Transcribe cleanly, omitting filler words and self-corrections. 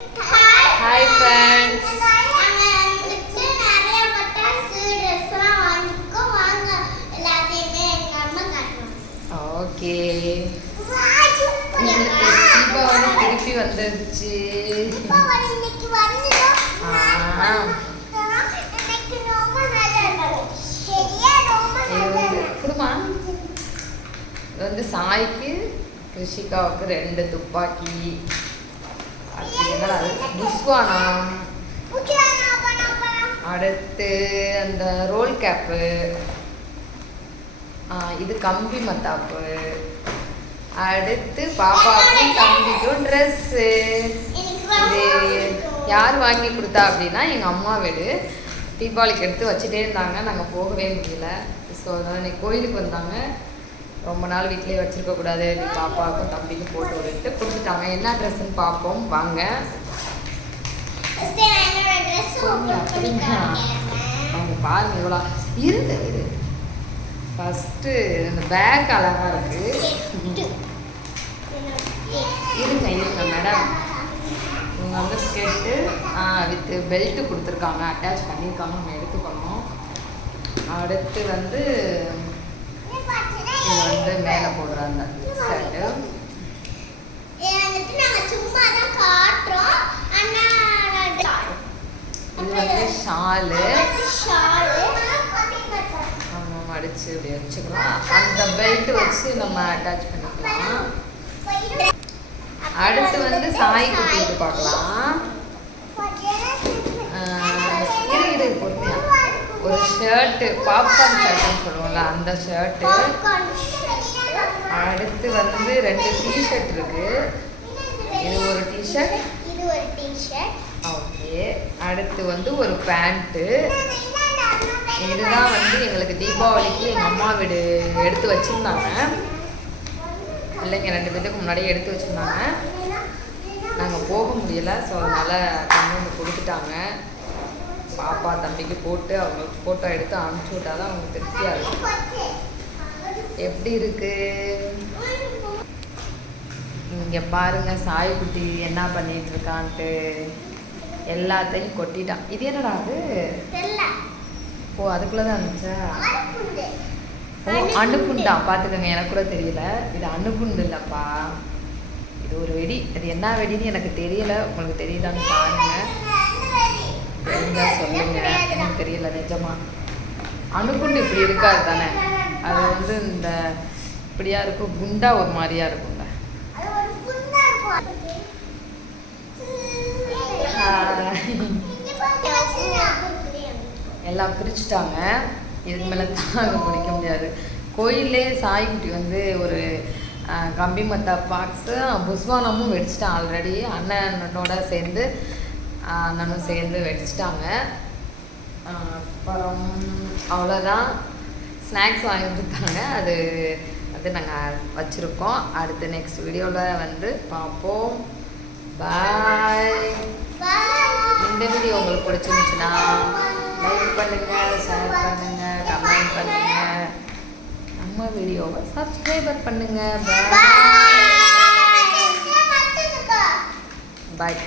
Hi friends. Okay Deepavali திருப்பி வந்துருச்சு. குடுமா இது வந்து சாய்க்கு கிருஷிகாவுக்கு 2 துப்பாக்கி. புஸ்வானா, அடுத்து அந்த ரோல் கேப்பு, இது கம்பி மத்தாப்பு, அடுத்து பாப்பாவுக்கும் தம்பிக்கும் ட்ரெஸ்ஸு. இது யார் வாங்கி கொடுத்தா அப்படின்னா எங்கள் அம்மா வீடு. தீபாவளிக்கு எடுத்து வச்சுட்டே இருந்தாங்க, நாங்கள் போகவே முடியல. ஸோ அதனால் இன்னைக்கு கோயிலுக்கு வந்தாங்க. ரொம்ப நாள் வீட்லேயே வச்சுருக்கக்கூடாது, நீ பாப்பாவுக்கும் தம்பிக்கும் போட்டு விட்டு கொடுத்துட்டாங்க. என்ன ட்ரெஸ்ஸுன்னு பார்ப்போம் வாங்க. அவங்க பாருங்க இவ்வளோ இரு. ஃபஸ்ட்டு இந்த பேக் அழகாக இருக்குது. இருங்க மேடம். இவங்க வந்து ஸ்கெட்டு வித் பெல்ட்டு கொடுத்துருக்காங்க, அட்டாச் பண்ணியிருக்காங்க, நம்ம எடுத்துக்கணும். அடுத்து வந்து இது வந்து மேலே போடுற அந்த ஷர்ட்டு. இது வந்து ஷாலு. ஆமாம், அடிச்சு இப்படி வச்சுக்கலாம். அந்த பெல்ட் வச்சு நம்ம அட்டாச் பண்ணிக்கலாம். அடுத்து வந்து சாய் குட்டிட்டு பார்க்கலாம். இரு பொறுமையா. ஒரு ஷர்ட்டு, பாப்கார்ன் ஷர்ட்டுன்னு சொல்லுவோம்ல, அந்த ஷர்ட்டு. அடுத்து வந்து 2 டிஷர்ட் இருக்கு. இது ஒரு டிஷர்ட், இது ஒரு டிஷர்ட். ஓகே. அடுத்து வந்து ஒரு பேண்ட்டு. இதுதான் வந்து எங்களுக்கு தீபாவளிக்கு எங்கள் அம்மா வீடு எடுத்து வச்சுருந்தாங்க. பிள்ளைங்க 2 பேத்துக்கு முன்னாடியே எடுத்து வச்சுருந்தாங்க. நாங்கள் போக முடியலை, ஸோ அதனால் கொண்டு வந்து கொடுத்துட்டாங்க. பாப்பா தம்பிக்கு போட்டு அவங்களுக்கு ஃபோட்டோ எடுத்து அனுப்பிச்சி விட்டா தான் அவங்களுக்கு திருப்தியாக இருக்கும். எப்படி இருக்கு இங்கே பாருங்க. சாய்குட்டி என்ன பண்ணிட்டு இருக்கான்ட்டு எல்லாத்தையும் கொட்டிட்டான். இது என்னடா அது? ஓ, அதுக்குள்ளே தான் இருந்துச்சா? ஓ, அணுகுண்டா. பார்த்துக்கோங்க, எனக்கு கூட தெரியல. இது அணுகுண்டு இல்லைப்பா, இது ஒரு வெடி. அது என்ன வெடின்னு எனக்கு தெரியல. உங்களுக்கு தெரியுதான்னு பாருங்க, தெரிஞ்சா சொல்லுங்க. எனக்கு தெரியல நிஜமா. அணுகுண்டு இப்படி இருக்காது தானே? அது வந்து இந்த இப்படியா இருக்கும், குண்டா ஒரு மாதிரியா இருக்கும்ல. எல்லாம் பிரிச்சுட்டாங்க. இதுக்கு மேலே தாங்க பிடிக்க முடியாது. கோயிலே சாய்குட்டி வந்து ஒரு கம்பி மத்தா பாக்ஸு புஸ்வானமும் வெடிச்சிட்டான் ஆல்ரெடி. அண்ணனோட சேர்ந்து அண்ணனும் சேர்ந்து வெடிச்சிட்டாங்க. அப்புறம் அவ்வளோதான். ஸ்நாக்ஸ் வாங்கி கொடுத்தாங்க, அது வந்து நாங்கள் வச்சுருக்கோம். அடுத்து நெக்ஸ்ட் வீடியோவில் வந்து பார்ப்போம். பாய். இந்த வீடியோ உங்களுக்கு பிடிச்சிருந்துச்சுன்னா லைக் பண்ணுங்கள், ஷேர் பண்ணுங்கள், கமெண்ட் பண்ணுங்கள், நம்ம வீடியோவை சப்ஸ்கிரைபர் பண்ணுங்கள். பாய்.